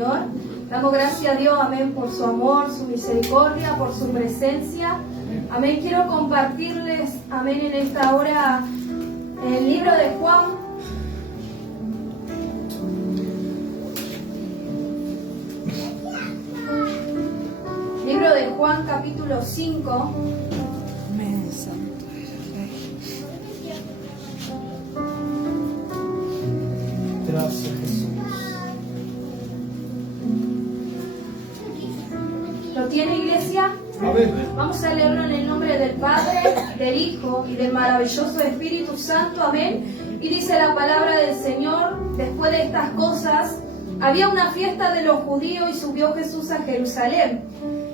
Señor. Damos gracias a Dios, amén, por su amor, su misericordia, por su presencia. Amén. Quiero compartirles, amén, en esta hora el libro de Juan. Libro de Juan, capítulo 5. Gracias, Jesús. ¿Lo tiene, iglesia? Amén. Vamos a leerlo en el nombre del Padre, del Hijo y del maravilloso Espíritu Santo. Amén. Y dice la palabra del Señor: después de estas cosas, había una fiesta de los judíos y subió Jesús a Jerusalén.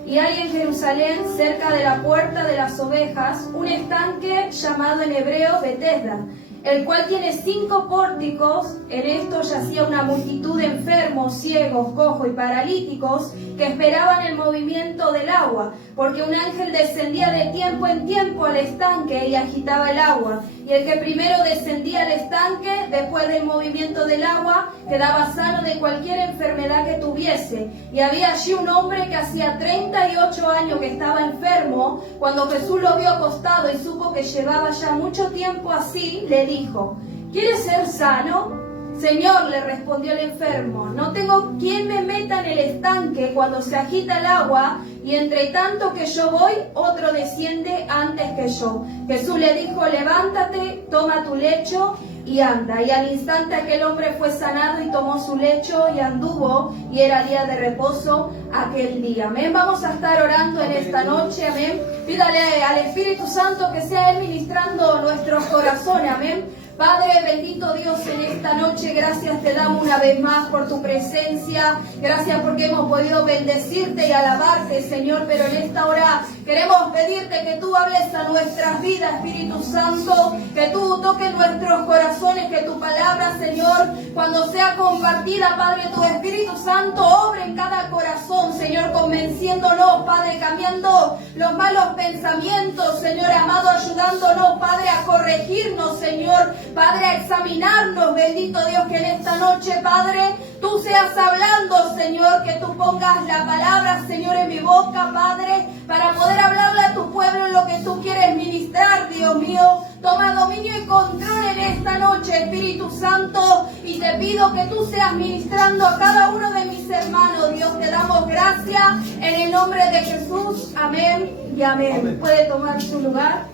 Y hay en Jerusalén, cerca de la puerta de las ovejas, un estanque llamado en hebreo Betesda, el cual tiene 5 pórticos. En esto yacía una multitud de enfermos, ciegos, cojos y paralíticos que esperaban el movimiento del agua, porque un ángel descendía de tiempo en tiempo al estanque y agitaba el agua. Y el que primero descendía al estanque, después del movimiento del agua, quedaba sano de cualquier enfermedad que tuviese. Y había allí un hombre que hacía 38 años que estaba enfermo. Cuando Jesús lo vio acostado y supo que llevaba ya mucho tiempo así, le dijo: ¿quieres ser sano? Señor, le respondió el enfermo, no tengo quien me meta en el estanque cuando se agita el agua, y entre tanto que yo voy, otro desciende antes que yo. Jesús le dijo: levántate, toma tu lecho y anda. Y al instante aquel hombre fue sanado y tomó su lecho y anduvo, y era día de reposo aquel día. Amén. Vamos a estar orando en esta noche. Amén. Pídale al Espíritu Santo que sea Él ministrando nuestros corazones. Amén. Padre, bendito Dios, en esta noche gracias te damos una vez más por tu presencia. Gracias porque hemos podido bendecirte y alabarte, Señor. Pero en esta hora queremos pedirte que tú hables a nuestras vidas, Espíritu Santo. Que tú toques nuestros corazones, que tu palabra, Señor, cuando sea compartida, Padre, tu Espíritu Santo obre en cada corazón, Señor, convenciéndonos, Padre, cambiando los malos pensamientos, Señor amado, ayudándonos, Padre, a corregirnos, Señor, Padre, a examinarnos, bendito Dios, que en esta noche, Padre, tú seas hablando, Señor, que tú pongas la palabra, Señor, en mi boca, Padre, para poder hablarle a tu pueblo en lo que tú quieres ministrar, Dios mío. Toma dominio y control en esta noche, Espíritu Santo, y te pido que tú seas ministrando a cada uno de mis hermanos. Dios, te damos gracias en el nombre de Jesús. Amén y amén. Amén. Puede tomar su lugar.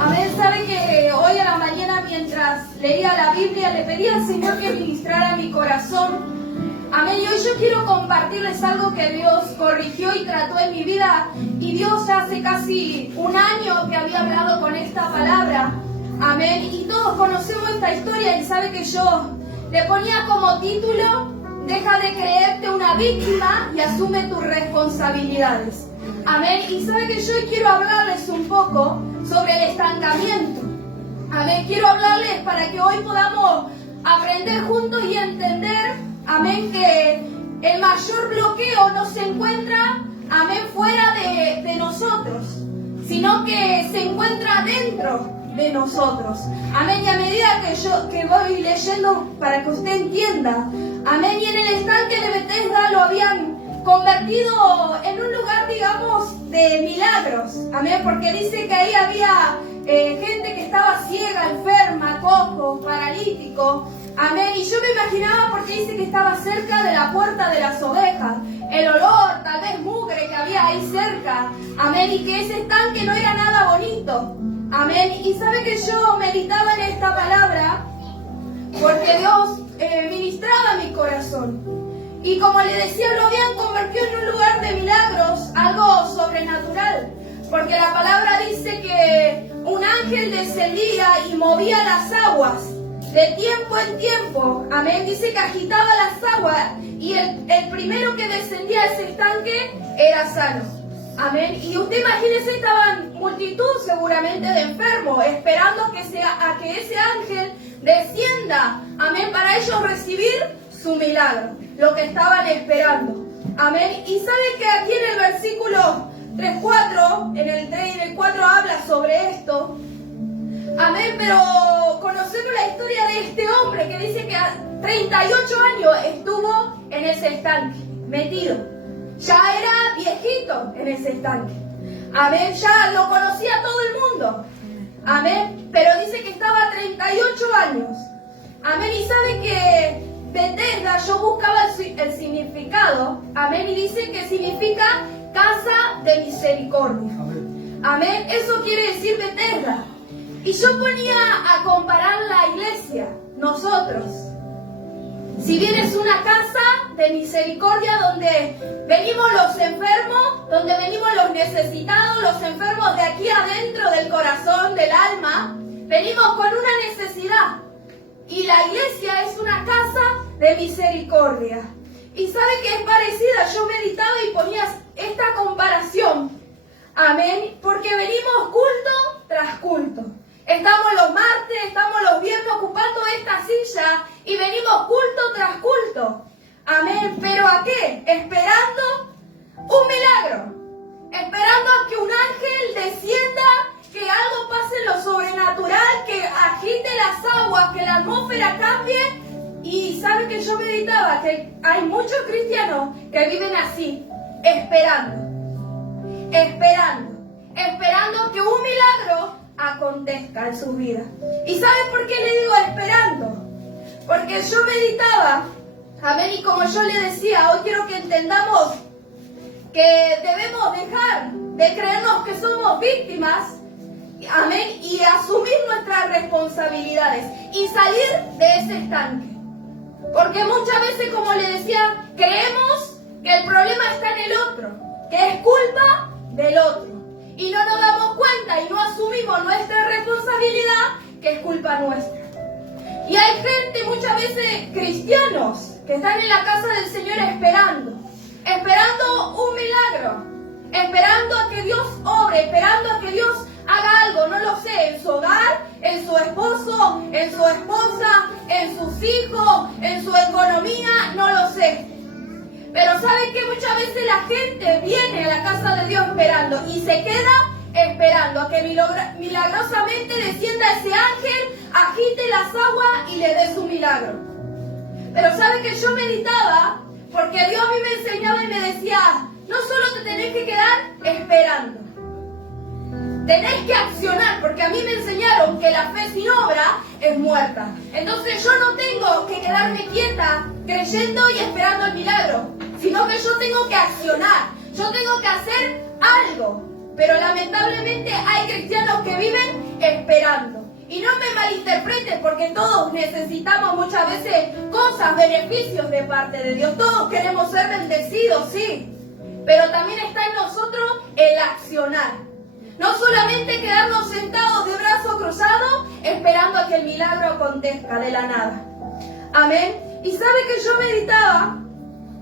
Amén. Sabe que hoy a la mañana, mientras leía la Biblia, le pedí al Señor que ministrara mi corazón. Amén. Y hoy yo quiero compartirles algo que Dios corrigió y trató en mi vida. Y Dios hace casi un año que había hablado con esta palabra. Amén. Y todos conocemos esta historia, y sabe que yo le ponía como título: deja de creerte una víctima y asume tus responsabilidades. Amén. Y sabe que yo hoy quiero hablarles un poco sobre el estancamiento. Amén. Quiero hablarles para que hoy podamos aprender juntos y entender, amén, que el mayor bloqueo no se encuentra, amén, fuera de nosotros, sino que se encuentra dentro de nosotros. Amén. Y a medida que voy leyendo, para que usted entienda, amén, y en el estanque de Betesda lo habían convertido en un lugar, digamos, de milagros. Amén. Porque dice que ahí había gente que estaba ciega, enferma, cojo, paralítico. Amén. Y yo me imaginaba, porque dice que estaba cerca de la puerta de las ovejas, el olor, tal vez mugre que había ahí cerca. Amén. Y que ese estanque no era nada bonito. Amén. Y sabe que yo meditaba en esta palabra porque Dios ministraba mi corazón. Y como le decía, lo habían convertido en un lugar de milagros, algo sobrenatural. Porque la palabra dice que un ángel descendía y movía las aguas de tiempo en tiempo. Amén. Dice que agitaba las aguas, y el primero que descendía a ese estanque era sano. Amén. Y usted imagínese, estaban multitud seguramente de enfermos, esperando a que ese ángel descienda. Amén. Para ellos recibir su milagro, lo que estaban esperando. Amén. Y sabe que aquí en el versículo 3-4, en el 3 y en el 4 habla sobre esto. Amén, pero conocemos la historia de este hombre que dice que a 38 años estuvo en ese estanque, metido. Ya era viejito en ese estanque. Amén, ya lo conocía todo el mundo. Amén, pero dice que estaba a 38 años. Amén, y sabe que Betesda, yo buscaba el significado. Amén, y dice que significa casa de misericordia. Amén, eso quiere decir Betesda. Y yo ponía a comparar la iglesia, nosotros. Si bien es una casa de misericordia donde venimos los enfermos, donde venimos los necesitados, los enfermos de aquí adentro del corazón, del alma, venimos con una necesidad. Y la iglesia es una casa de misericordia. Y sabe que es parecida, yo meditaba y ponía esta comparación. Amén, porque venimos culto tras culto. Estamos los martes, estamos los viernes ocupando esta silla y venimos culto tras culto. Amén, pero ¿a qué? Esperando un milagro. Esperando a que un ángel descienda, que algo pase en lo sobrenatural, que agite las aguas, que la atmósfera cambie. Y sabe que yo meditaba que hay muchos cristianos que viven así, esperando que un milagro acontezca en su vida. ¿Y sabe por qué le digo esperando? Porque yo meditaba, amén, y como yo le decía, hoy quiero que entendamos que debemos dejar de creernos que somos víctimas, amén, y asumir nuestras responsabilidades y salir de ese estanque. Porque muchas veces, como le decía, creemos que el problema está en el otro, que es culpa del otro. Y no nos damos cuenta y no asumimos nuestra responsabilidad, que es culpa nuestra. Y hay gente, muchas veces cristianos, que están en la casa del Señor esperando un milagro, esperando a que Dios obre, esperando a que Dios haga algo, no lo sé, en su hogar, en su esposo, en su esposa, en sus hijos, en su economía, no lo sé. Pero ¿saben que muchas veces la gente viene a la casa de Dios esperando y se queda esperando a que milagrosamente descienda ese ángel, agite las aguas y le dé su milagro? Pero ¿saben que yo meditaba? Porque Dios a mí me enseñaba y me decía, no solo te tenés que quedar esperando, tenés que accionar, porque a mí me enseñaron que la fe sin obra es muerta. Entonces yo no tengo que quedarme quieta creyendo y esperando el milagro, sino que yo tengo que accionar, yo tengo que hacer algo. Pero lamentablemente hay cristianos que viven esperando. Y no me malinterpreten, porque todos necesitamos muchas veces cosas, beneficios de parte de Dios. Todos queremos ser bendecidos, sí. Pero también está en nosotros el accionar. No solamente quedarnos sentados de brazos cruzados esperando a que el milagro acontezca de la nada. Amén. Y sabe que yo meditaba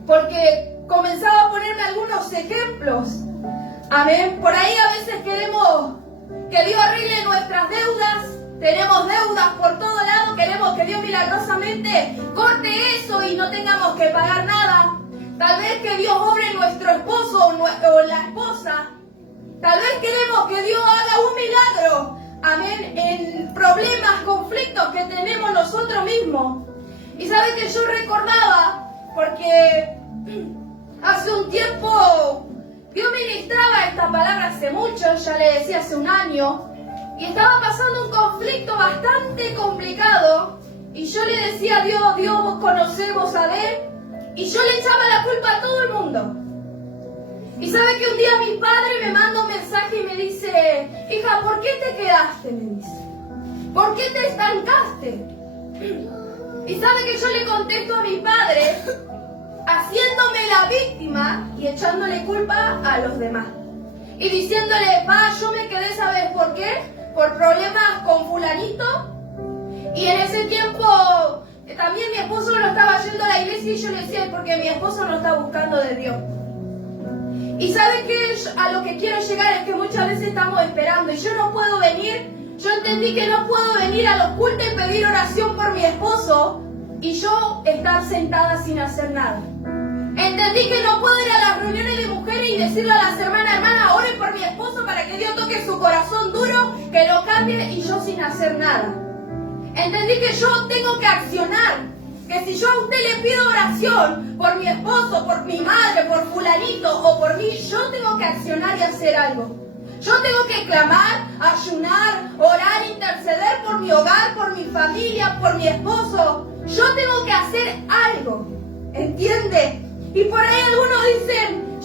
porque comenzaba a ponerme algunos ejemplos. Amén. Por ahí a veces queremos que Dios arregle nuestras deudas. Tenemos deudas por todo lado. Queremos que Dios milagrosamente corte eso y no tengamos que pagar nada. Tal vez que Dios obre en nuestro esposo o la esposa. Tal vez queremos que Dios haga un milagro. Amén. En problemas, conflictos que tenemos nosotros mismos. Y sabe que yo recordaba, porque hace un tiempo Dios ministraba esta palabra hace mucho, ya le decía hace un año, y estaba pasando un conflicto bastante complicado, y yo le decía a Dios, Dios, vos conocés, vos sabés, y yo le echaba la culpa a todo el mundo. Y sabe que un día mi padre me manda un mensaje y me dice, hija, ¿por qué te quedaste? Me dice, ¿por qué te estancaste? Y sabe que yo le contesto a mi padre, haciéndome la víctima y echándole culpa a los demás. Y diciéndole, pa, yo me quedé, ¿sabes por qué? Por problemas con fulanito. Y en ese tiempo también mi esposo no estaba yendo a la iglesia y yo le decía, porque mi esposo no está buscando de Dios. Y ¿sabe qué? A lo que quiero llegar es que muchas veces estamos esperando y yo no puedo venir. Yo entendí que no puedo venir a los cultos y pedir oración por mi esposo y yo estar sentada sin hacer nada. Entendí que no puedo ir a las reuniones de mujeres y decirle a las hermanas, oren por mi esposo para que Dios toque su corazón duro que lo cambie y yo sin hacer nada. Entendí que yo tengo que accionar. Que si yo a usted le pido oración por mi esposo, por mi madre, por fulanito o por mí, yo tengo que accionar y hacer algo. Yo tengo que clamar, ayunar, orar, interceder por mi hogar, por mi familia, por mi esposo. Yo tengo que hacer algo. ¿Entiende? Y por ahí algunos dicen,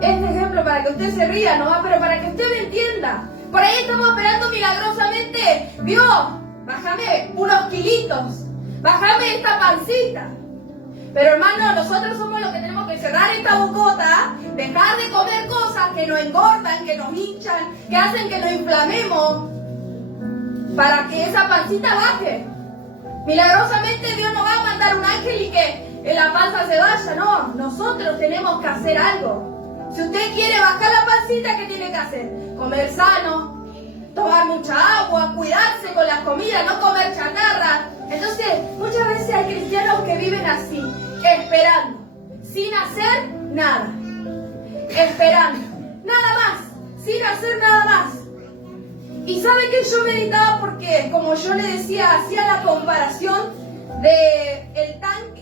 este ejemplo para que usted se ría, no va, pero para que usted me entienda. Por ahí estamos esperando milagrosamente, Dios, bájame unos kilitos, bájame esta pancita. Pero hermano, nosotros somos los que tenemos que cerrar esta bocota, dejar de comer cosas que nos engordan, que nos hinchan, que hacen que nos inflamemos, para que esa pancita baje. Milagrosamente Dios no va a mandar un ángel y que la panza se vaya, no. Nosotros tenemos que hacer algo. Si usted quiere bajar la pancita, ¿qué tiene que hacer? Comer sano, tomar mucha agua, cuidarse con la comida, no comer chatarra. Entonces, muchas veces hay cristianos que viven así, esperando, sin hacer nada. Esperando, nada más, sin hacer nada más. Y sabe que yo meditaba porque, como yo le decía, hacía la comparación de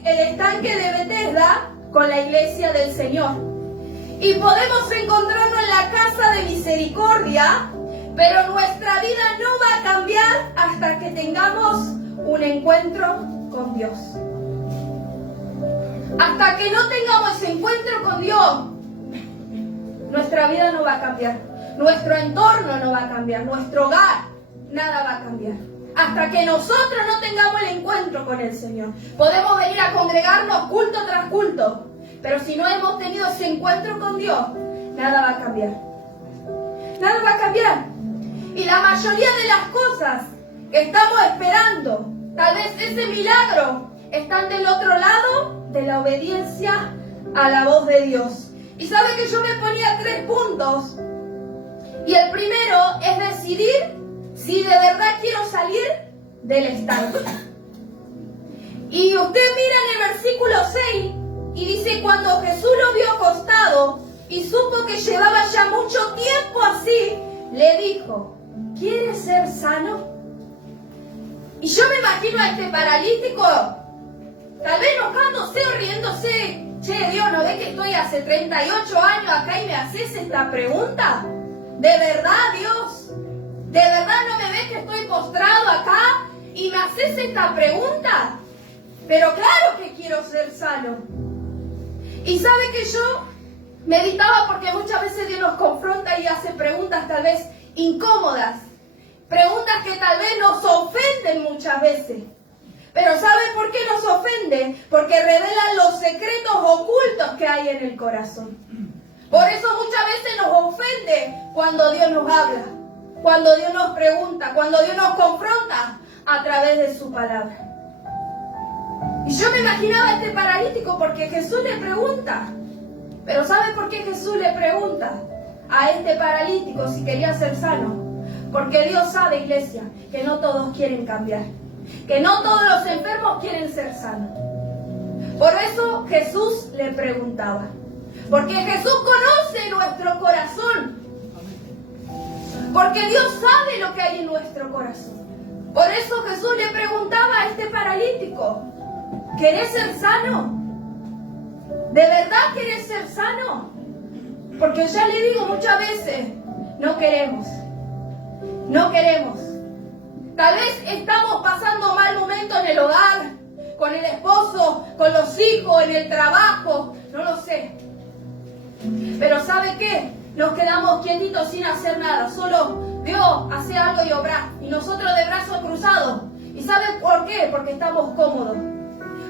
el estanque de Bethesda con la iglesia del Señor. Y podemos encontrarnos en la casa de misericordia, pero nuestra vida no va a cambiar hasta que tengamos un encuentro con Dios. Hasta que no tengamos ese encuentro con Dios, nuestra vida no va a cambiar. Nuestro entorno no va a cambiar. Nuestro hogar, nada va a cambiar. Hasta que nosotros no tengamos el encuentro con el Señor. Podemos venir a congregarnos culto tras culto, pero si no hemos tenido ese encuentro con Dios, nada va a cambiar. Nada va a cambiar. Y la mayoría de las cosas que estamos esperando, tal vez ese milagro, están del otro lado de la obediencia a la voz de Dios. Y sabe que yo me ponía 3 puntos. Y el primero es decidir si de verdad quiero salir del estanque. Y usted mira en el versículo 6 y dice, cuando Jesús lo vio acostado y supo que llevaba ya mucho tiempo así, le dijo, ¿quieres ser sano? Y yo me imagino a este paralítico, tal vez enojándose o riéndose. Che, Dios, ¿no ve que estoy hace 38 años acá y me haces esta pregunta? ¿De verdad, Dios? ¿De verdad no me ves que estoy postrado acá y me haces esta pregunta? Pero claro que quiero ser sano. Y sabe que yo meditaba porque muchas veces Dios nos confronta y hace preguntas tal vez incómodas. Preguntas que tal vez nos ofenden muchas veces. Pero ¿sabe por qué nos ofende? Porque revelan los secretos ocultos que hay en el corazón. Por eso muchas veces nos ofende cuando Dios nos habla, cuando Dios nos pregunta, cuando Dios nos confronta a través de su palabra. Y yo me imaginaba a este paralítico porque Jesús le pregunta. Pero ¿sabe por qué Jesús le pregunta a este paralítico si quería ser sano? Porque Dios sabe, iglesia, que no todos quieren cambiar. Que no todos los enfermos quieren ser sanos. Por eso Jesús le preguntaba. Porque Jesús conoce nuestro corazón. Porque Dios sabe lo que hay en nuestro corazón. Por eso Jesús le preguntaba a este paralítico, ¿querés ser sano? ¿De verdad querés ser sano? Porque ya le digo muchas veces, no queremos. No queremos. Tal vez estamos pasando mal momento en el hogar, con el esposo, con los hijos, en el trabajo, no lo sé. Pero ¿sabe qué? Nos quedamos quietitos sin hacer nada. Solo Dios hace algo y obra. Y nosotros de brazos cruzados. ¿Y sabe por qué? Porque estamos cómodos.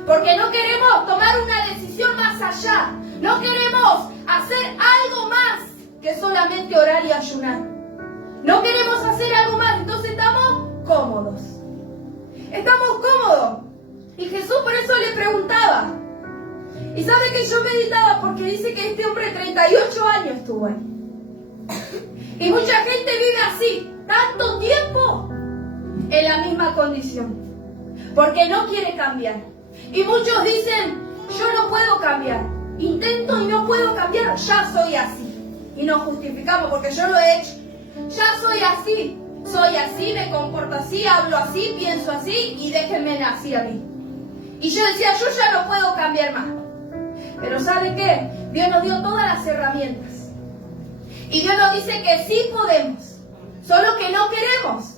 Porque no queremos tomar una decisión más allá. No queremos hacer algo más que solamente orar y ayunar. No queremos hacer algo más. Entonces estamos cómodos. Estamos cómodos. Y Jesús por eso le preguntaba. Y sabe que yo meditaba porque dice que este hombre 38 años estuvo ahí. Y mucha gente vive así, tanto tiempo en la misma condición. Porque no quiere cambiar. Y muchos dicen, yo no puedo cambiar. Intento y no puedo cambiar, ya soy así. Y nos justificamos porque yo lo he hecho. Ya soy así. soy así, me comporto así, hablo así, pienso así y déjenme así a mí. Y yo decía, yo ya no puedo cambiar más. Pero ¿sabe qué? Dios nos dio todas las herramientas. Y Dios nos dice que sí podemos, solo que no queremos.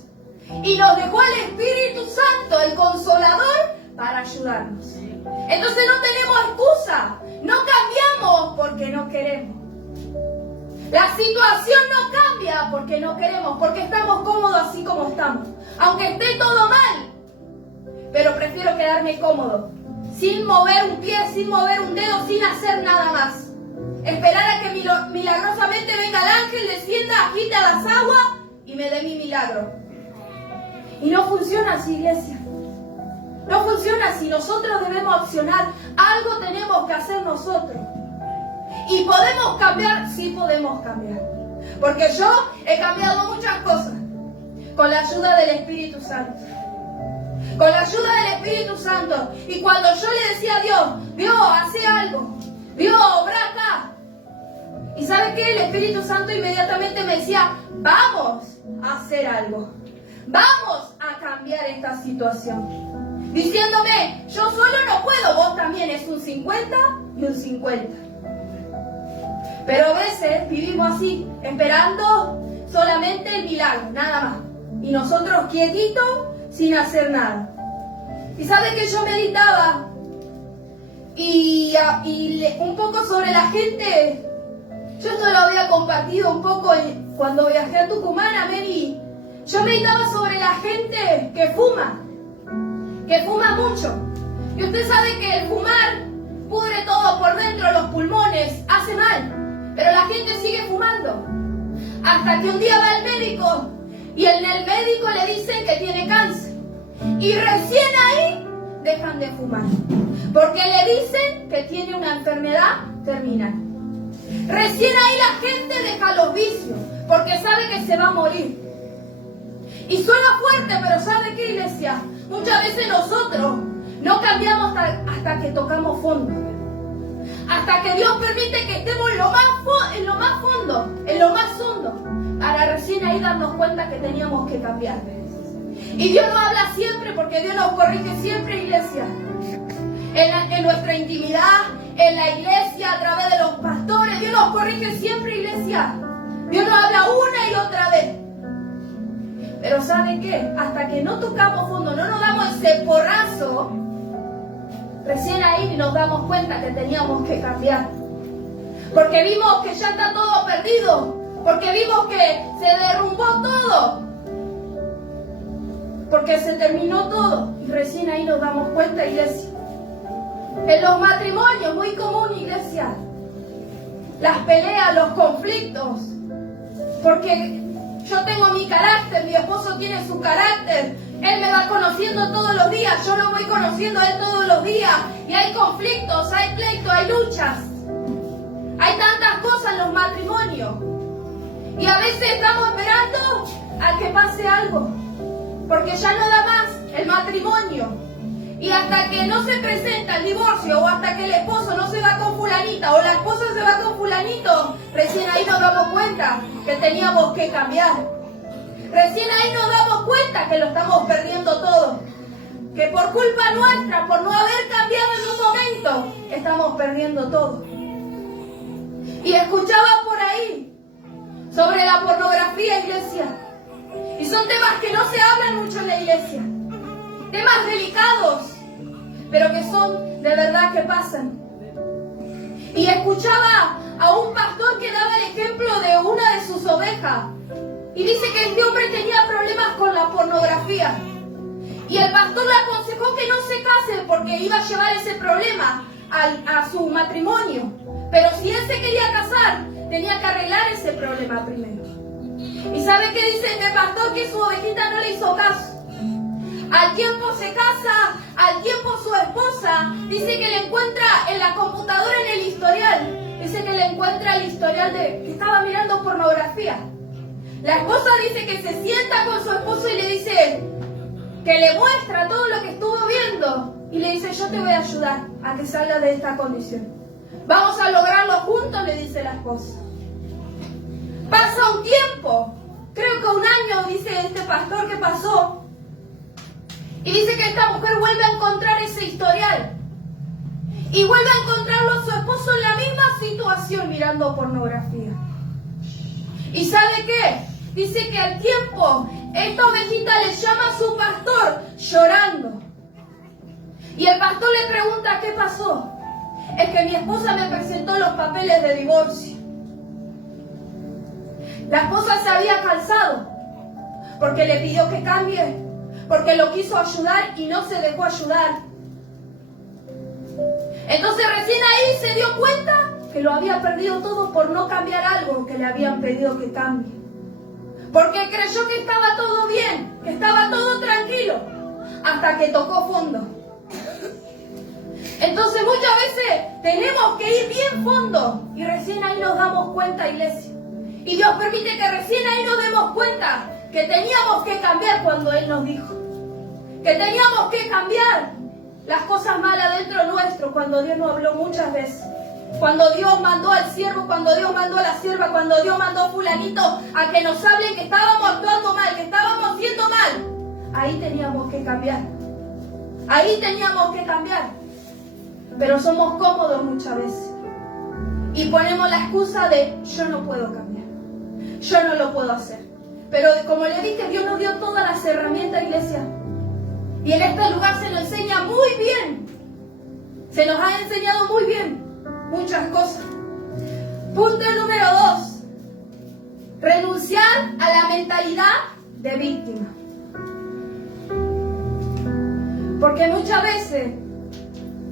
Y nos dejó el Espíritu Santo, el Consolador, para ayudarnos. Entonces no tenemos excusa, no cambiamos porque no queremos. La situación no cambia porque no queremos, porque estamos cómodos así como estamos. Aunque esté todo mal, pero prefiero quedarme cómodo, sin mover un pie, sin mover un dedo, sin hacer nada más. Esperar a que milagrosamente venga el ángel, descienda, agite las aguas y me dé mi milagro. Y no funciona así, iglesia. No funciona así. Nosotros debemos accionar. Algo tenemos que hacer nosotros. ¿Y podemos cambiar? Sí podemos cambiar. Porque yo he cambiado muchas cosas con la ayuda del Espíritu Santo. Con la ayuda del Espíritu Santo. Y cuando yo le decía a Dios, Dios, hace algo. Dios, obra acá. ¿Y sabe qué? El Espíritu Santo inmediatamente me decía, vamos a hacer algo. Vamos a cambiar esta situación. Diciéndome, yo solo no puedo, vos también, es un 50 y un 50. Pero a veces vivimos así, esperando solamente el milagro, nada más. Y nosotros quietitos, sin hacer nada. Y sabe que yo meditaba y un poco sobre la gente. Yo esto lo había compartido un poco cuando viajé a Tucumán, a Mary. Yo meditaba sobre la gente que fuma mucho. Y usted sabe que el fumar pudre todo por dentro, los pulmones, hace mal. Pero la gente sigue fumando. Hasta que un día va al médico y en el médico le dicen que tiene cáncer. Y recién ahí dejan de fumar. Porque le dicen que tiene una enfermedad terminal. Recién ahí la gente deja los vicios. Porque sabe que se va a morir. Y suena fuerte, pero ¿sabe qué, iglesia? Muchas veces nosotros no cambiamos hasta que tocamos fondo. Hasta que Dios permite que estemos en lo más hondo, para recién ahí darnos cuenta que teníamos que cambiar. Y Dios nos habla siempre, porque Dios nos corrige siempre, iglesia. En nuestra intimidad, en la iglesia, a través de los pastores, Dios nos corrige siempre, iglesia. Dios nos habla una y otra vez. Pero ¿sabe qué? Hasta que no tocamos fondo, no nos damos ese porrazo, recién ahí nos damos cuenta que teníamos que cambiar. Porque vimos que ya está todo perdido. Porque vimos que se derrumbó todo. Porque se terminó todo. Y recién ahí nos damos cuenta, iglesia. En los matrimonios, muy común, iglesia. Las peleas, los conflictos. Porque yo tengo mi carácter, mi esposo tiene su carácter. Él me va conociendo todos los días, yo lo voy conociendo a él todos los días. Y hay conflictos, hay pleitos, hay luchas. Hay tantas cosas en los matrimonios. Y a veces estamos esperando a que pase algo. Porque ya no da más el matrimonio. Y hasta que no se presenta el divorcio, o hasta que el esposo no se va con fulanita, o la esposa se va con fulanito, recién ahí nos damos cuenta que teníamos que cambiar. Recién ahí nos damos cuenta que lo estamos perdiendo todo. Que por culpa nuestra, por no haber cambiado en un momento, estamos perdiendo todo. Y escuchaba por ahí sobre la pornografía, iglesia. Y son temas que no se hablan mucho en la iglesia. Temas delicados, pero que son de verdad que pasan. Y escuchaba a un pastor que daba el ejemplo de una de sus ovejas. Y dice que este hombre tenía problemas con la pornografía. Y el pastor le aconsejó que no se case porque iba a llevar ese problema a su matrimonio. Pero si él se quería casar, tenía que arreglar ese problema primero. ¿Y sabe qué dice este pastor? Que su ovejita no le hizo caso. Al tiempo se casa, al tiempo su esposa dice que le encuentra en la computadora, en el historial. Dice que le encuentra el historial de que estaba mirando pornografía. La esposa dice que se sienta con su esposo y le dice que le muestra todo lo que estuvo viendo. Y le dice, yo te voy a ayudar a que salga de esta condición. Vamos a lograrlo juntos, le dice la esposa. Pasa un tiempo, creo que un año, dice este Y dice que esta mujer vuelve a encontrar ese historial. Y vuelve a encontrarlo a su esposo en la misma situación mirando pornografía. ¿Y sabe qué? Dice que al tiempo esta ovejita le llama a su pastor llorando. Y el pastor le pregunta, ¿qué pasó? Es que mi esposa me presentó los papeles de divorcio. La esposa se había cansado porque le pidió que cambie, porque lo quiso ayudar y no se dejó ayudar. Entonces recién ahí se dio cuenta que lo había perdido todo por no cambiar algo que le habían pedido que cambie. Porque creyó que estaba todo bien, que estaba todo tranquilo, hasta que tocó fondo. Entonces muchas veces tenemos que ir bien fondo y recién ahí nos damos cuenta, iglesia. Y Dios permite que recién ahí nos demos cuenta que teníamos que cambiar cuando Él nos dijo. Que teníamos que cambiar las cosas malas dentro nuestro cuando Dios nos habló muchas veces. Cuando Dios mandó al siervo, cuando Dios mandó a la sierva, cuando Dios mandó a fulanito a que nos hablen que estábamos actuando mal, que estábamos haciendo mal. Ahí teníamos que cambiar. Ahí teníamos que cambiar. Pero somos cómodos muchas veces. Y ponemos la excusa de yo no puedo cambiar. Yo no lo puedo hacer. Pero como le dije, Dios nos dio todas las herramientas, iglesia. Y en este lugar se nos enseña muy bien. Se nos ha enseñado muy bien muchas cosas. Punto número 2. Renunciar a la mentalidad de víctima. Porque muchas veces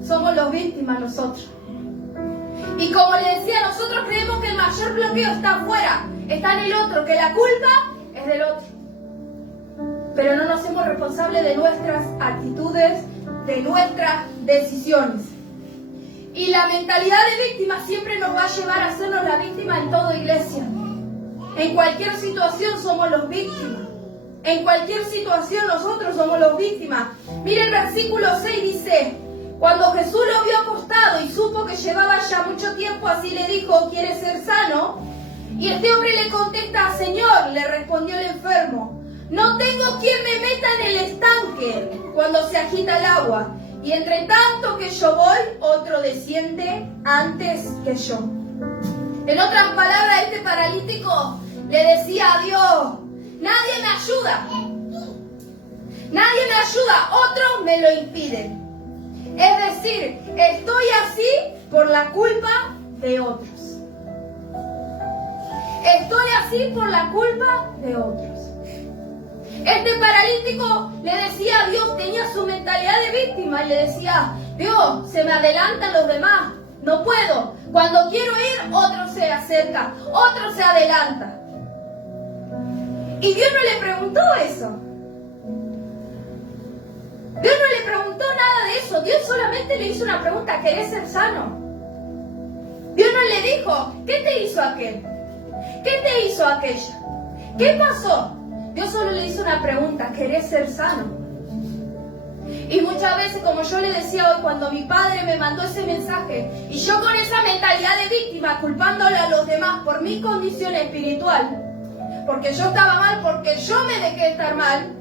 somos los víctimas nosotros. Y como le decía, nosotros creemos que el mayor bloqueo está afuera, está en el otro, que la culpa es del otro. Pero no nos hacemos responsables de nuestras actitudes, de nuestras decisiones. Y la mentalidad de víctima siempre nos va a llevar a hacernos la víctima en toda, iglesia. En cualquier situación somos los víctimas. En cualquier situación nosotros somos los víctimas. Mire el versículo 6 dice: cuando Jesús lo vio acostado y supo que llevaba ya mucho tiempo así, le dijo: ¿quieres ser sano? Y este hombre le contesta: Señor, le respondió el enfermo, no tengo quien me meta en el estanque cuando se agita el agua. Y entre tanto que yo voy, otro desciende antes que yo. En otras palabras, este paralítico le decía a Dios: nadie me ayuda. Nadie me ayuda, otros me lo impiden. Es decir, estoy así por la culpa de otros. Estoy así por la culpa de otros. Este paralítico le decía a Dios, tenía su mentalidad de víctima y le decía: Dios, se me adelantan los demás, no puedo. Cuando quiero ir, otro se acerca, otro se adelanta. Y Dios no le preguntó eso. Dios no le preguntó nada de eso. Dios solamente le hizo una pregunta: ¿querés ser sano? Dios no le dijo: ¿qué te hizo aquel? ¿Qué te hizo aquella? ¿Qué pasó? Dios solo le hizo una pregunta: ¿querés ser sano? Y muchas veces, como yo le decía hoy, cuando mi padre me mandó ese mensaje y yo con esa mentalidad de víctima, culpándole a los demás por mi condición espiritual, porque yo estaba mal, porque yo me dejé estar mal,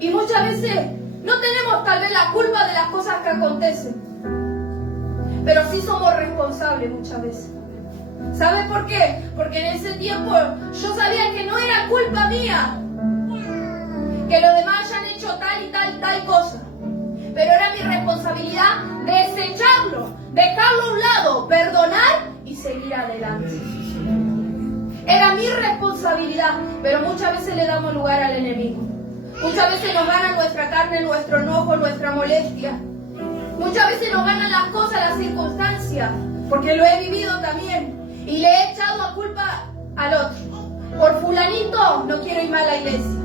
y muchas veces no tenemos tal vez la culpa de las cosas que acontecen, pero sí somos responsables muchas veces. ¿Sabe por qué? Porque en ese tiempo yo sabía que no era culpa mía que los demás hayan hecho tal y tal y tal cosa, pero era mi responsabilidad desecharlo, dejarlo a un lado, perdonar y seguir adelante. Era mi responsabilidad, pero muchas veces le damos lugar al enemigo. Muchas veces nos gana nuestra carne, nuestro enojo, nuestra molestia. Muchas veces nos ganan las cosas, las circunstancias, porque lo he vivido también. Y le he echado la culpa al otro. Por fulanito no quiero ir más a la iglesia.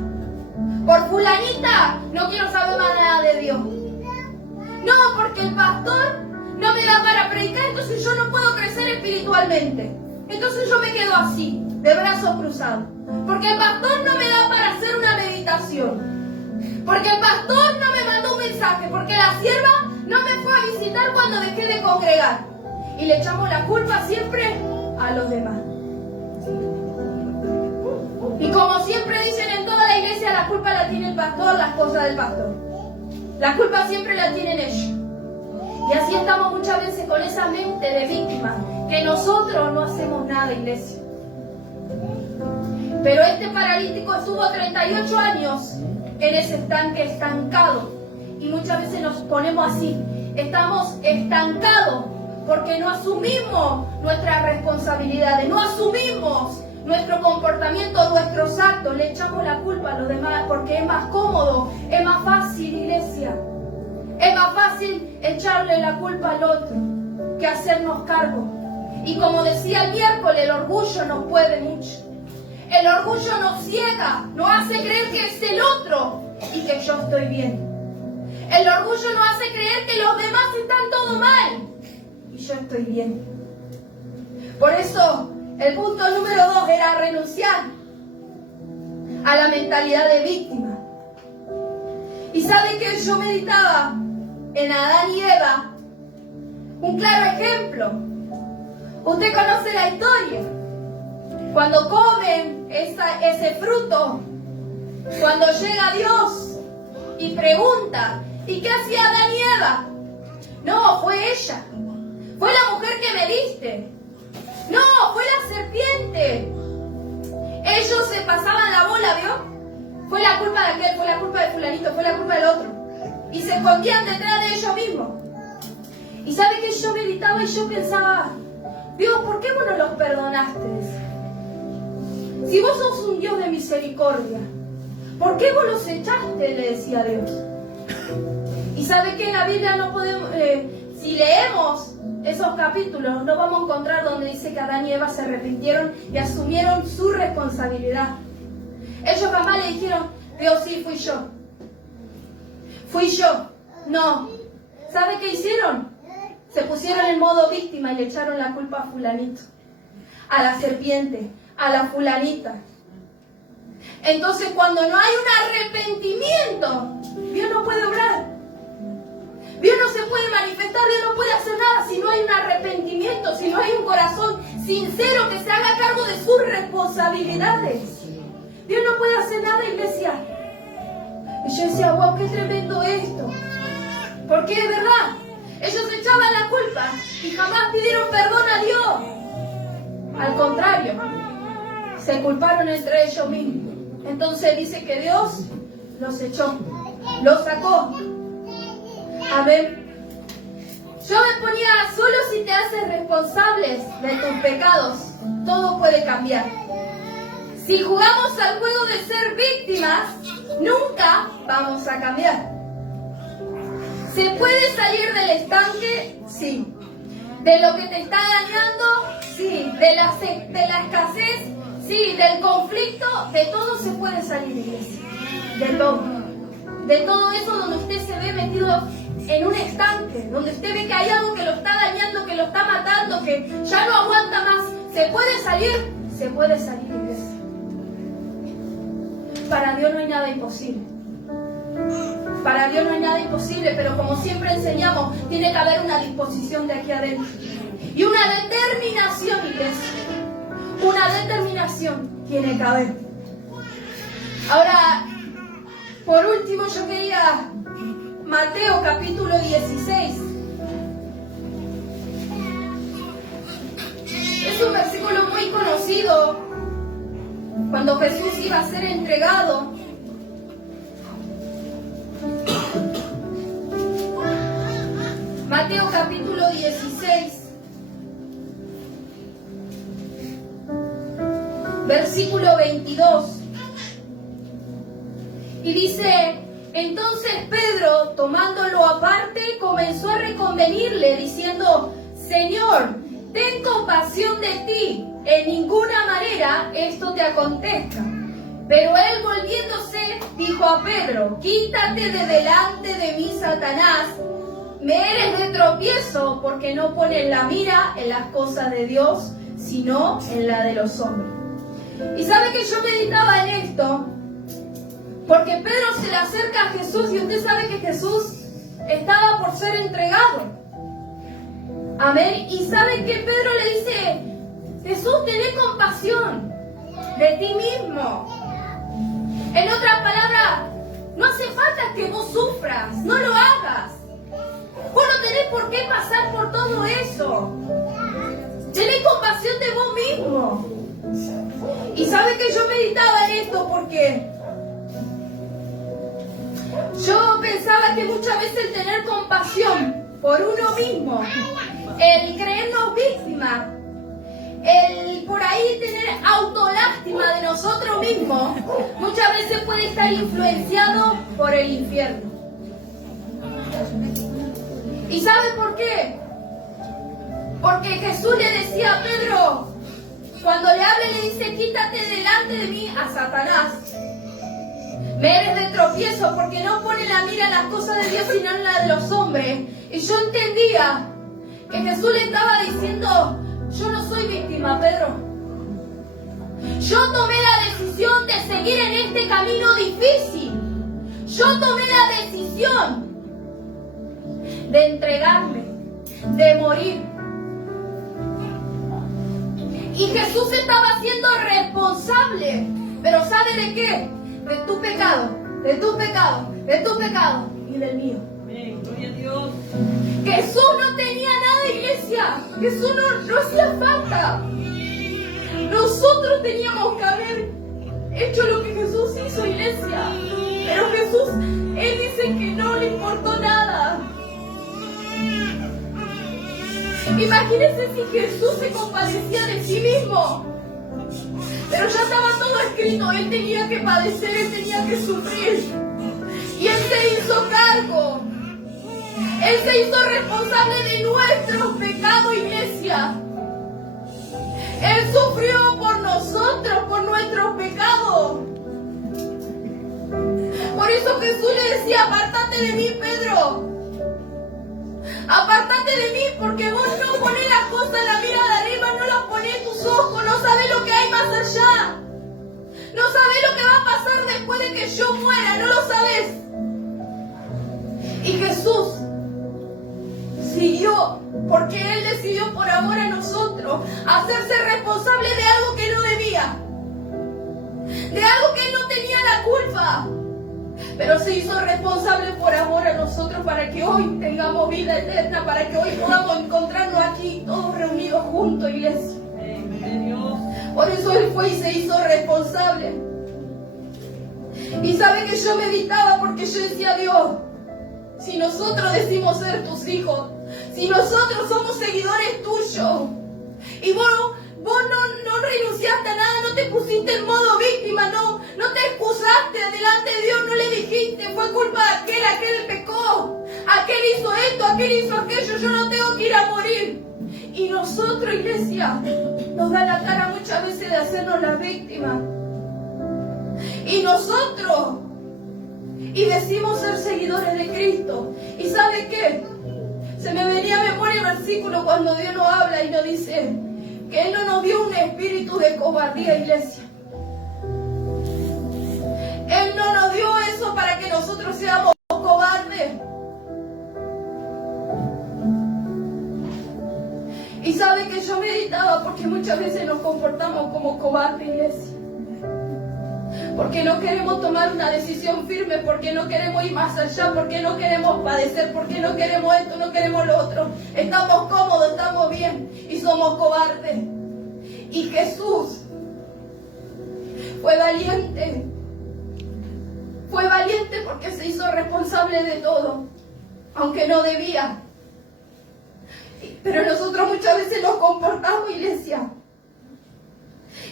Por fulanita no quiero saber más nada de Dios. No, porque el pastor no me da para predicar, entonces yo no puedo crecer espiritualmente. Entonces yo me quedo así, de brazos cruzados. Porque el pastor no me da para hacer una meditación. Porque el pastor no me mandó un mensaje. Porque la sierva no me fue a visitar cuando dejé de congregar. Y le echamos la culpa siempre a los demás. Y como siempre dicen en toda la iglesia, la culpa la tiene el pastor, las cosas del pastor. La culpa siempre la tienen ellos. Y así estamos muchas veces con esa mente de víctima, que nosotros no hacemos nada, iglesia. Pero este paralítico estuvo 38 años en ese estanque estancado. Y muchas veces nos ponemos así. Estamos estancados porque no asumimos nuestras responsabilidades, no asumimos nuestro comportamiento, nuestros actos, le echamos la culpa a los demás porque es más cómodo, es más fácil, iglesia. Es más fácil echarle la culpa al otro que hacernos cargo. Y como decía el miércoles, el orgullo nos puede mucho. El orgullo nos ciega, nos hace creer que es el otro y que yo estoy bien. El orgullo nos hace creer que los demás están todo mal y yo estoy bien. Por eso, el punto número 2 era renunciar a la mentalidad de víctima. Y sabe que yo meditaba en Adán y Eva, un claro ejemplo. Usted conoce la historia. Cuando comen ese fruto, cuando llega Dios y pregunta, ¿y qué hacía Adán y Eva? No, fue ella. Fue la mujer que me diste. No, fue la serpiente. Ellos se pasaban la bola, ¿vio? Fue la culpa de aquel, fue la culpa de fulanito, fue la culpa del otro. Y se escondían detrás de ellos mismos. Y sabe que yo meditaba y yo pensaba, Dios, ¿por qué vos no los perdonaste? Si vos sos un Dios de misericordia, ¿por qué vos los echaste? Le decía Dios. Y sabe que en la Biblia no podemos, si leemos esos capítulos, no vamos a encontrar donde dice que Adán y Eva se arrepintieron y asumieron su responsabilidad. Ellos jamás le dijeron, Dios, sí, fui yo. Fui yo. No. ¿Sabe qué hicieron? Se pusieron en modo víctima y le echaron la culpa a fulanito, a la serpiente, a la fulanita. Entonces, cuando no hay un arrepentimiento, Dios no puede obrar. Dios no se puede manifestar, Dios no puede hacer nada si no hay un arrepentimiento, si no hay un corazón sincero que se haga cargo de sus responsabilidades. Dios no puede hacer nada, iglesia. Y yo decía, wow, qué tremendo esto. Porque es verdad, ellos echaban la culpa y jamás pidieron perdón a Dios. Al contrario, se culparon entre ellos mismos. Entonces dice que Dios los echó, los sacó. Amén. Yo me ponía, solo si te haces responsables de tus pecados, todo puede cambiar. Si jugamos al juego de ser víctimas, nunca vamos a cambiar. ¿Se puede salir del estanque? Sí. ¿De lo que te está dañando? Sí. ¿De la escasez? Sí. ¿Del conflicto? De todo se puede salir, iglesia. De todo. De todo eso donde usted se ve metido en un estanque, donde usted ve que hay algo que lo está dañando, que lo está matando, que ya no aguanta más. ¿Se puede salir? Se puede salir, iglesia. Para Dios no hay nada imposible. Para Dios no hay nada imposible, pero como siempre enseñamos, tiene que haber una disposición de aquí adentro. Y una determinación, iglesia. Una determinación tiene que haber. Ahora, por último, yo quería Mateo capítulo 16. Es un versículo muy conocido cuando Jesús iba a ser entregado. Mateo capítulo 16, versículo 22. Y dice, entonces Pedro, tomándolo aparte, comenzó a reconvenirle, diciendo, Señor, ten compasión de ti, en ninguna manera esto te acontezca. Pero él, volviéndose, dijo a Pedro, quítate de delante de mí, Satanás, me eres de tropiezo, porque no pones la mira en las cosas de Dios, sino en la de los hombres. Y sabe que yo meditaba en esto, porque Pedro se le acerca a Jesús y usted sabe que Jesús estaba por ser entregado. Amén. Y sabe que Pedro le dice, Jesús, ten compasión de ti mismo. En otras palabras, no hace falta que vos sufras, no lo por qué pasar por todo eso. Tenés compasión de vos mismo. Y sabe que yo meditaba en esto porque yo pensaba que muchas veces el tener compasión por uno mismo, el creernos víctimas, el por ahí tener autolástima de nosotros mismos, muchas veces puede estar influenciado por el infierno. ¿Y sabe por qué? Porque Jesús le decía a Pedro, cuando le habla le dice, quítate delante de mí a Satanás. Me eres de tropiezo porque no pone la mira en las cosas de Dios sino en la de los hombres. Y yo entendía que Jesús le estaba diciendo, yo no soy víctima, Pedro. Yo tomé la decisión de seguir en este camino difícil. Yo tomé la decisión de entregarme, de morir. Y Jesús estaba siendo responsable. Pero ¿sabe de qué? De tu pecado, de tu pecado, de tu pecado y del mío. Amén. Gloria a Dios. Jesús no tenía nada, iglesia. Jesús no hacía falta. Nosotros teníamos que haber hecho lo que Jesús hizo, iglesia. Pero Jesús, Él dice que no le importó nada. Imagínense si Jesús se compadecía de sí mismo. Pero ya estaba todo escrito, Él tenía que padecer, Él tenía que sufrir. Y Él se hizo cargo. Él se hizo responsable de nuestros pecados, iglesia. Él sufrió por nosotros, por nuestros pecados. Por eso Jesús le decía, apártate de mí, Pedro. Apártate de mí porque vos no ponés las cosas en la mira de arriba, no las ponés en tus ojos, no sabés lo que hay más allá. No sabés lo que va a pasar después de que yo muera, no lo sabés. Y Jesús siguió porque Él decidió por amor a nosotros hacerse responsable de algo que no debía. De algo que Él no tenía la culpa. Pero se hizo responsable por amor a nosotros para que hoy tengamos vida eterna, para que hoy podamos encontrarnos aquí todos reunidos juntos, iglesia. Por eso Él fue y se hizo responsable. Y sabe que yo meditaba porque yo decía, Dios, si nosotros decimos ser tus hijos, si nosotros somos seguidores tuyos, y vos no renunciaste a nada, no te pusiste en modo víctima, no te excusaste delante de Dios, no le dijiste, fue culpa de aquel pecó, aquel hizo esto, aquel hizo aquello, yo no tengo que ir a morir. Y nosotros, iglesia, nos da la cara muchas veces de hacernos las víctimas. Y nosotros, y decimos ser seguidores de Cristo. ¿Y sabe qué? Se me venía a memoria el versículo cuando Dios nos habla y nos dice que Él no nos dio un espíritu de cobardía, iglesia. Él no nos dio eso para que nosotros seamos cobardes. Y sabe que yo meditaba porque muchas veces nos comportamos como cobardes, iglesia. Porque no queremos tomar una decisión firme, porque no queremos ir más allá, porque no queremos padecer, porque no queremos esto, no queremos lo otro. Estamos cómodos, estamos bien y somos cobardes. Y Jesús fue valiente. Fue valiente porque se hizo responsable de todo, aunque no debía. Pero nosotros muchas veces nos comportamos, iglesia.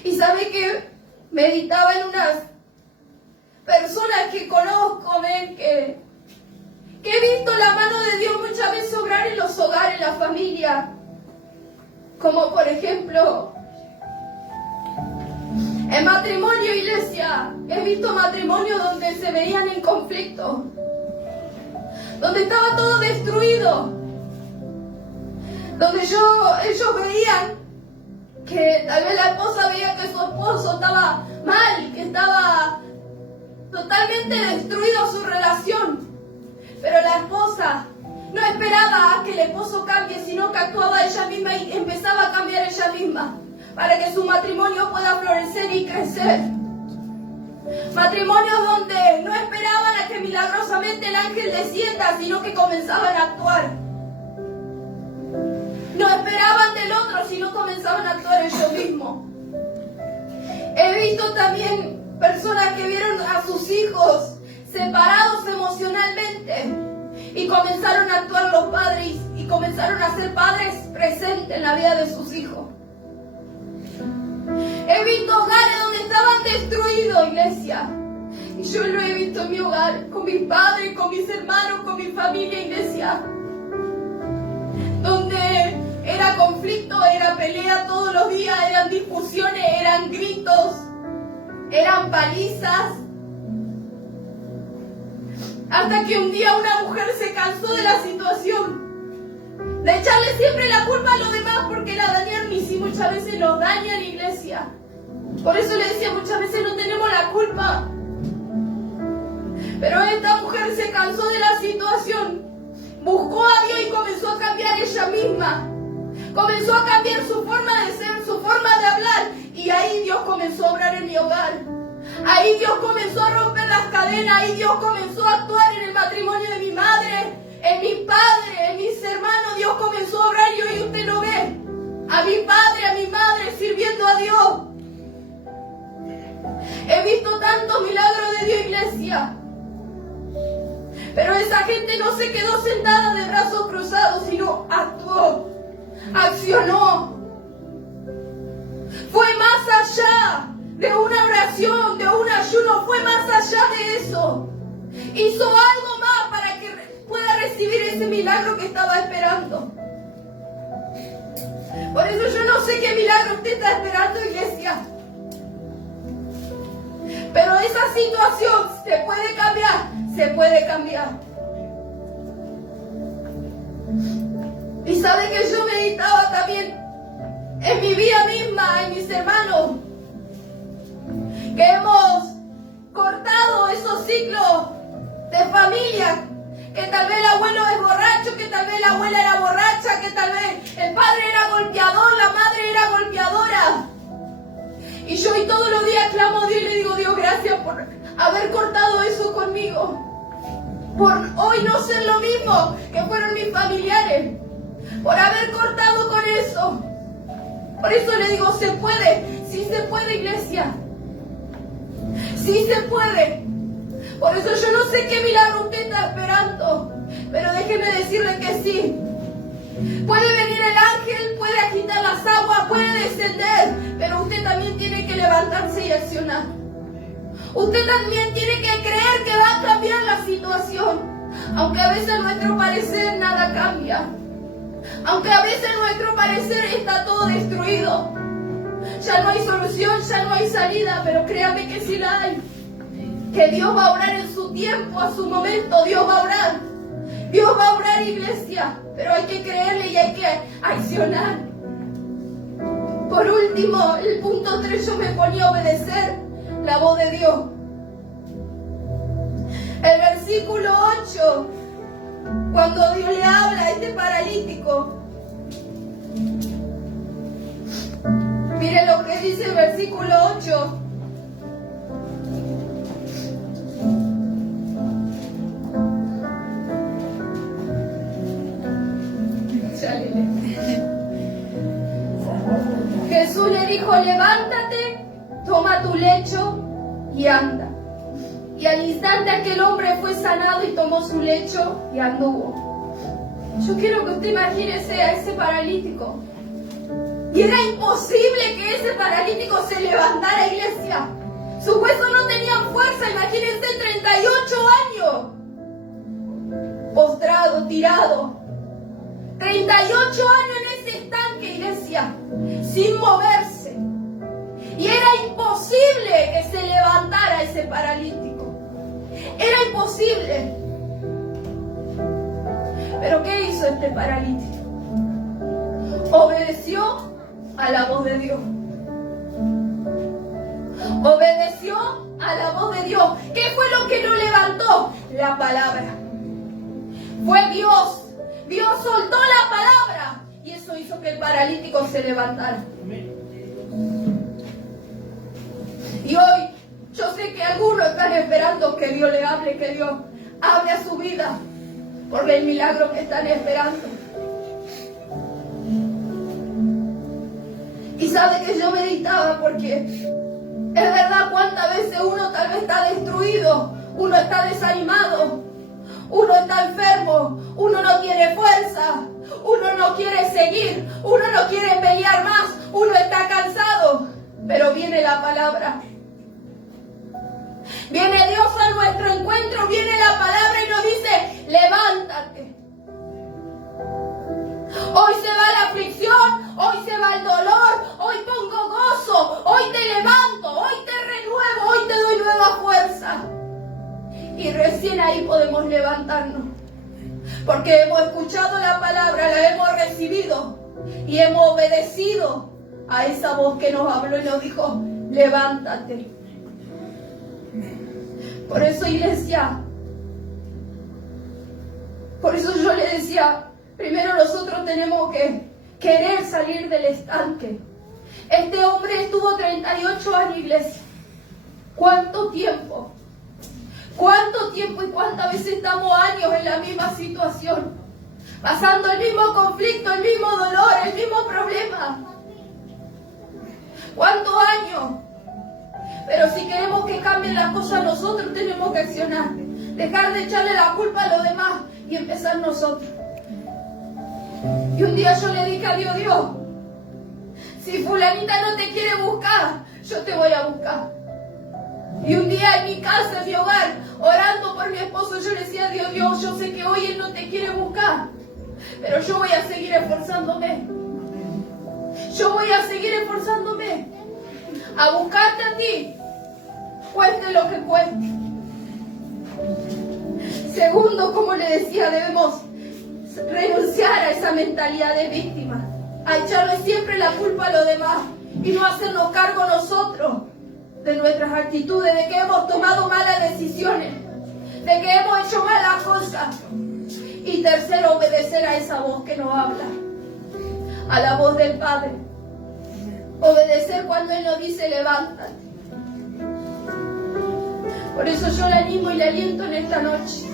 Y sabe que meditaba en unas personas que conozco, ven, que he visto la mano de Dios muchas veces obrar en los hogares, en la familia. Como por ejemplo, en matrimonio, iglesia. He visto matrimonios donde se veían en conflicto, donde estaba todo destruido, donde ellos veían que tal vez la esposa veía que su esposo estaba mal, que estaba totalmente destruida su relación. Pero la esposa no esperaba a que el esposo cambie, sino que actuaba ella misma y empezaba a cambiar ella misma para que su matrimonio pueda florecer y crecer. Matrimonios donde no esperaban a que milagrosamente el ángel descienda, sino que comenzaban a actuar. No esperaban del otro, sino comenzaban a actuar ellos mismos. He visto también personas que vieron a sus hijos separados emocionalmente y comenzaron a actuar los padres y comenzaron a ser padres presentes en la vida de sus hijos. He visto hogares donde estaban destruidos, iglesia. Y yo lo he visto en mi hogar, con mis padres, con mis hermanos, con mi familia, iglesia. Donde era conflicto, era pelea todos los días, eran discusiones, eran gritos, eran palizas. Hasta que un día una mujer se cansó de la situación, de echarle siempre la culpa a los demás porque la dañaron, y sí, muchas veces nos dañan, iglesia. Por eso le decía, muchas veces no tenemos la culpa. Pero esta mujer se cansó de la situación, buscó a Dios y comenzó a cambiar ella misma. Comenzó a cambiar su forma de ser, su forma de hablar. Y ahí Dios comenzó a obrar en mi hogar. Ahí Dios comenzó a romper las cadenas. Ahí Dios comenzó a actuar en el matrimonio de mi madre, en mi padre, en mis hermanos. Dios comenzó a obrar y hoy usted lo ve. A mi padre, a mi madre, sirviendo a Dios. He visto tantos milagros de Dios, iglesia. Pero esa gente no se quedó sentada de brazos cruzados, sino actuó, accionó. Fue más allá de una oración, de un ayuno, fue más allá de eso. Hizo algo más para que pueda recibir ese milagro que estaba esperando. Por eso yo no sé qué milagro usted está esperando, iglesia. Pero esa situación se puede cambiar, se puede cambiar. Y sabe que yo meditaba también en mi vida misma, en mis hermanos, que hemos cortado esos ciclos de familia, que tal vez el abuelo es borracho, que tal vez la abuela era borracha, que tal vez el padre era golpeador, la madre era golpeadora. Y yo hoy todos los días clamo a Dios y le digo, Dios, gracias por haber cortado eso conmigo. Por hoy no ser lo mismo que fueron mis familiares. Por haber cortado con eso. Por eso le digo, se puede. Sí se puede, iglesia. Sí se puede. Por eso yo no sé qué milagro usted está esperando. Pero déjeme decirle que sí. Puede venir el ángel, puede agitar las aguas, puede descender, pero usted también tiene que levantarse y accionar. Usted también tiene que creer que va a cambiar la situación, aunque a veces a nuestro parecer nada cambia, aunque a veces a nuestro parecer está todo destruido, ya no hay solución, ya no hay salida, pero créame que sí la hay, que Dios va a obrar en su tiempo, a su momento, Dios va a obrar. Dios va a obrar, iglesia, pero hay que creerle y hay que accionar. Por último, el punto 3, yo me ponía a obedecer la voz de Dios. El versículo 8, cuando Dios le habla a este paralítico, mire lo que dice el versículo 8. Jesús le dijo, levántate, toma tu lecho y anda. Y al instante aquel hombre fue sanado y tomó su lecho y anduvo. Yo quiero que usted imagínese a ese paralítico. Y era imposible que ese paralítico se levantara, iglesia. Sus huesos no tenían fuerza, imagínense, 38 años. Postrado, tirado. 38 años en ese estanque, iglesia, sin moverse. Y era imposible que se levantara ese paralítico. Era imposible. Pero ¿qué hizo este paralítico? Obedeció a la voz de Dios. Obedeció a la voz de Dios. ¿Qué fue lo que lo levantó? La palabra. Fue Dios. Dios soltó la palabra y eso hizo que el paralítico se levantara. Y hoy yo sé que algunos están esperando que Dios le hable, que Dios hable a su vida por el milagro que están esperando. sabe que yo meditaba porque es verdad cuántas veces uno tal vez está destruido, uno está desanimado, uno está enfermo, uno no tiene fuerza, uno no quiere seguir, uno no quiere pelear más, uno está cansado. Pero viene la palabra. Viene Dios a nuestro encuentro, viene la palabra y nos dice, levántate. Hoy se va la aflicción, hoy se va el dolor, hoy pongo gozo, hoy te levanto, hoy te renuevo, hoy te doy nueva fuerza. Y recién ahí podemos levantarnos. Porque hemos escuchado la palabra, la hemos recibido y hemos obedecido a esa voz que nos habló y nos dijo, levántate. Por eso, iglesia, por eso yo le decía, primero nosotros tenemos que querer salir del estanque. Este hombre estuvo 38 años, iglesia. ¿Cuánto tiempo? ¿Cuánto tiempo y cuántas veces estamos años en la misma situación? Pasando el mismo conflicto, el mismo dolor, el mismo problema. ¿Cuántos años? Pero si queremos que cambien las cosas, nosotros tenemos que accionar. Dejar de echarle la culpa a los demás y empezar nosotros. Y un día yo le dije a Dios, si fulanita no te quiere buscar, yo te voy a buscar. Y un día en mi casa, en mi hogar, orando por mi esposo, yo le decía a Dios, yo sé que hoy él no te quiere buscar, pero yo voy a seguir esforzándome. Yo voy a seguir esforzándome a buscarte a ti, cueste lo que cueste. Segundo, como le decía, debemos renunciar a esa mentalidad de víctima, a echarle siempre la culpa a los demás y no hacernos cargo nosotros de nuestras actitudes, de que hemos tomado malas decisiones, de que hemos hecho malas cosas. Y tercero, obedecer a esa voz que nos habla, a la voz del Padre. Obedecer cuando Él nos dice levántate. Por eso yo le animo y le aliento en esta noche.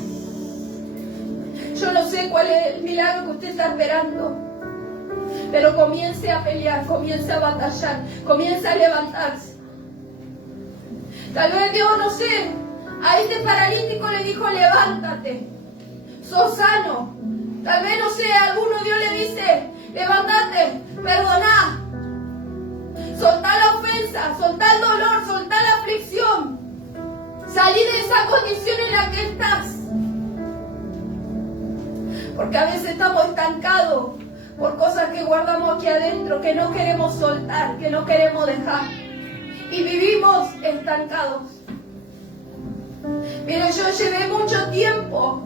Yo no sé cuál es el milagro que usted está esperando, pero comience a pelear, comience a batallar, comience a levantarse. Tal vez Dios, no sé, a este paralítico le dijo levántate, sos sano. Tal vez, no sé, a alguno Dios le dice levántate, perdoná, soltá la ofensa, soltá el dolor, soltá la aflicción, salí de esa condición en la que estás. Porque a veces estamos estancados por cosas que guardamos aquí adentro, que no queremos soltar, que no queremos dejar. Y vivimos estancados. Mire, yo llevé mucho tiempo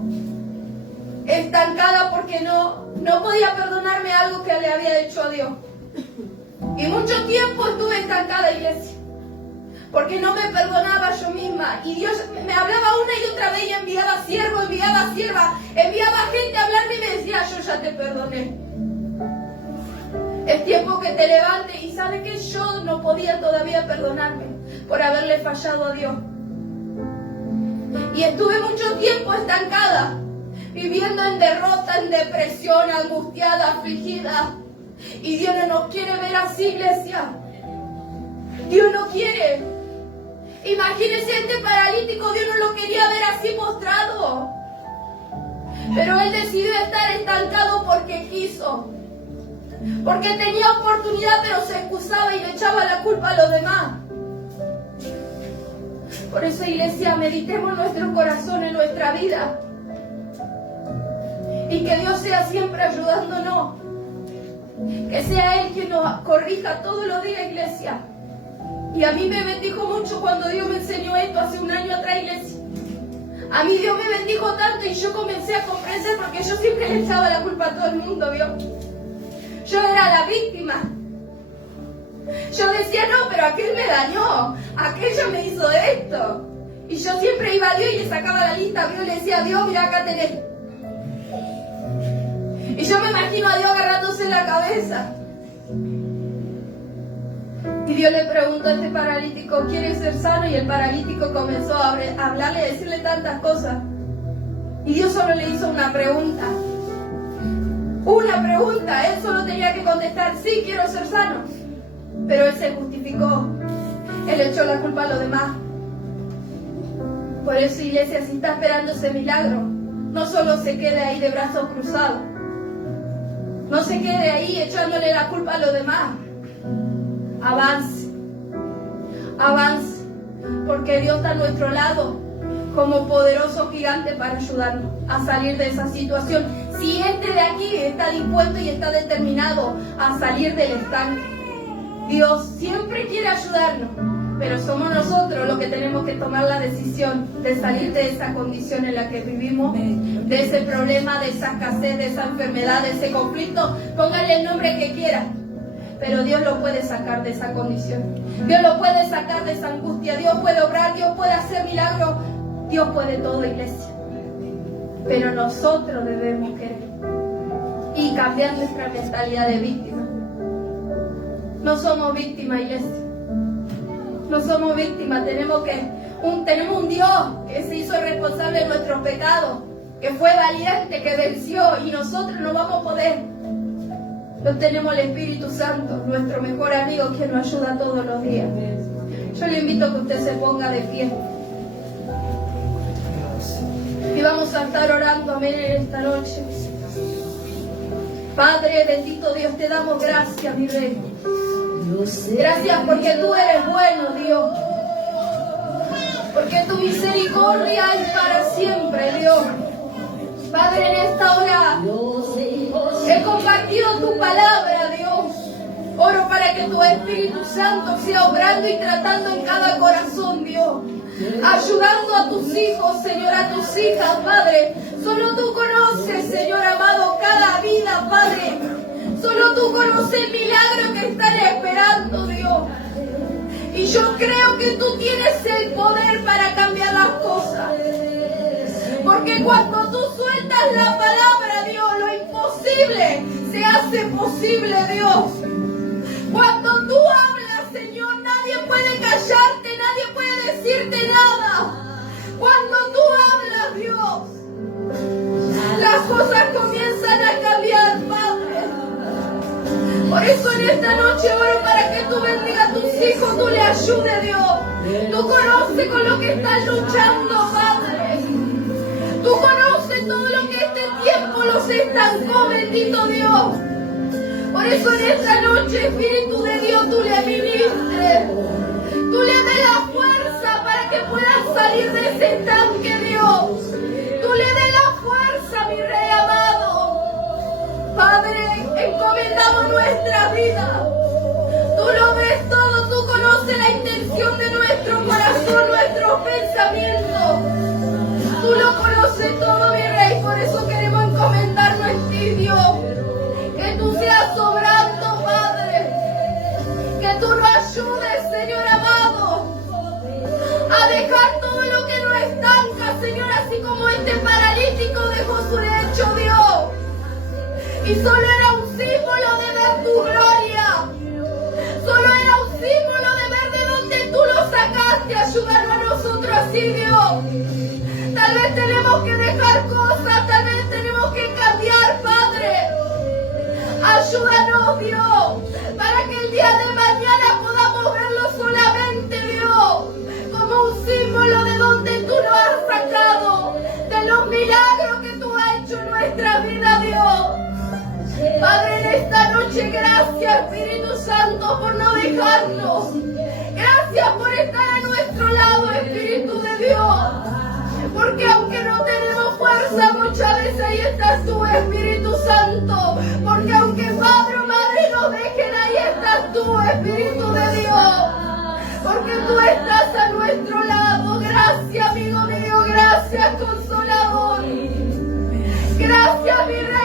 estancada porque no podía perdonarme algo que le había hecho a Dios. Y mucho tiempo estuve estancada, iglesia, porque no me perdonaba yo misma. Y Dios me hablaba una y otra vez y enviaba siervo, enviaba sierva, enviaba gente a hablarme y me decía, yo ya te perdoné. Es tiempo que te levantes. Y sabe que yo no podía todavía perdonarme por haberle fallado a Dios. Y estuve mucho tiempo estancada, viviendo en derrota, en depresión, angustiada, afligida. Y Dios no nos quiere ver así, iglesia. Dios no quiere. Imagínense este paralítico, Dios no lo quería ver así postrado. Pero él decidió estar estancado porque quiso. Porque tenía oportunidad, pero se excusaba y le echaba la culpa a los demás. Por eso, iglesia, meditemos nuestro corazón, en nuestra vida. Y que Dios sea siempre ayudándonos. Que sea Él quien nos corrija todos los días, iglesia. Y a mí me bendijo mucho cuando Dios me enseñó esto hace un año atrás, iglesia. A mí Dios me bendijo tanto y yo comencé a comprender, porque yo siempre le echaba la culpa a todo el mundo, ¿vio? Yo era la víctima. Yo decía, no, pero aquel me dañó, aquella me hizo esto. Y yo siempre iba a Dios y le sacaba la lista a Dios y le decía, Dios, mira, acá tenés. Y yo me imagino a Dios agarrándose la cabeza. Y Dios le preguntó a este paralítico, ¿quieres ser sano? Y el paralítico comenzó a hablarle, a decirle tantas cosas. Y Dios solo le hizo una pregunta. Una pregunta, él solo tenía que contestar, sí, quiero ser sano. pero Él se justificó. Él echó la culpa a los demás. Por eso, iglesia, si está esperando ese milagro, no solo se quede ahí de brazos cruzados. No se quede ahí echándole la culpa a los demás. Avance. Avance. Porque Dios está a nuestro lado como poderoso gigante para ayudarnos a salir de esa situación. Si este de aquí está dispuesto y está determinado a salir del estanque, Dios siempre quiere ayudarnos, pero somos nosotros los que tenemos que tomar la decisión de salir de esa condición en la que vivimos, de ese problema, de esa escasez, de esa enfermedad, de ese conflicto. Póngale el nombre que quiera, pero Dios lo puede sacar de esa condición. Dios lo puede sacar de esa angustia. Dios puede obrar, Dios puede hacer milagros. Dios puede todo, iglesia. Pero nosotros debemos querer y cambiar nuestra mentalidad de víctima. No somos víctimas, iglesia. No somos víctimas. Tenemos un Dios que se hizo responsable de nuestros pecados, que fue valiente, que venció, y nosotros no vamos a poder. No tenemos el Espíritu Santo, nuestro mejor amigo, que nos ayuda todos los días. Yo le invito a que usted se ponga de pie. Y vamos a estar orando, amén, en esta noche. Padre, bendito Dios, te damos gracias, mi Rey. Gracias porque tú eres bueno, Dios. Porque tu misericordia es para siempre, Dios. Padre, en esta hora he compartido tu palabra, Dios. Oro para que tu Espíritu Santo sea obrando y tratando en cada corazón, Dios. Ayudando a tus hijos, Señor, a tus hijas, Padre. Solo tú conoces, Señor amado, cada vida, Padre. Solo tú conoces el milagro que están esperando, Dios. Y yo creo que tú tienes el poder para cambiar las cosas. Porque cuando tú sueltas la palabra, Dios, lo imposible se hace posible, Dios. Cuando tú hablas, Señor, nadie puede callarte, nadie puede decirte nada. Cuando tú hablas, Dios, las cosas comienzan a cambiar, Padre. Por eso en esta noche oro para que tú bendigas a tus hijos, tú le ayudes, Dios. Tú conoces con lo que están luchando, Padre. Tú conoces todo lo que este tiempo los estancó, bendito Dios. Por eso en esta noche, Espíritu de Dios, tú le ministres. Tú le des la fuerza para que puedan salir de ese estanque, Dios. Tú le des la fuerza, mi Rey amado. Padre, encomendamos nuestra vida. Tú lo ves todo, tú conoces la intención de nuestro corazón, nuestros pensamientos. Tú lo conoces todo, mi Rey, por eso queremos encomendarnos en ti, Dios. Que tú seas obrando, Padre. Que tú nos ayudes, Señor amado, a dejar todo lo que nos estanca, Señor, así como este paralítico dejó su lecho, Dios. Y solo era un símbolo de ver tu gloria. Solo era un símbolo de ver de dónde tú lo sacaste. Ayúdanos a nosotros así, Dios. Tal vez tenemos que dejar cosas, tal vez tenemos que cambiar, Padre. Ayúdanos, Dios, para que el día de mañana podamos verlo solamente, Dios, como un símbolo de donde tú nos has sacado, de los milagros que tú has hecho en nuestra vida, Dios. Padre, en esta noche, gracias, Espíritu Santo, por no dejarnos. Gracias por estar a nuestro lado, Espíritu de Dios. Porque aunque no tenemos fuerza, muchas veces ahí estás tú, Espíritu Santo. Porque aunque padre o madre nos dejen, ahí estás tú, Espíritu de Dios. Porque tú estás a nuestro lado. Gracias, amigo mío. Gracias, Consolador. Gracias, mi Rey.